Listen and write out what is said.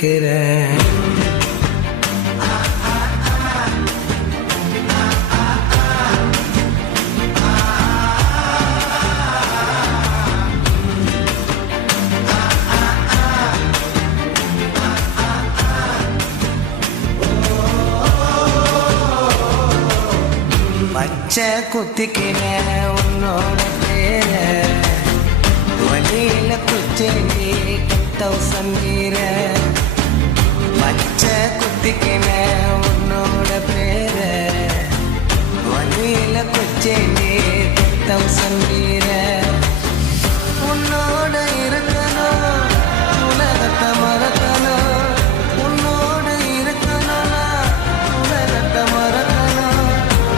கேட்கிறேன். பச்சை குத்திக்கிற உன்னோட பேர வழியில குச்சேரி 1000 மீற. பச்சை குத்திக்கிற உன்னோட பேர வழியில குச்சேரி 1000 மீற.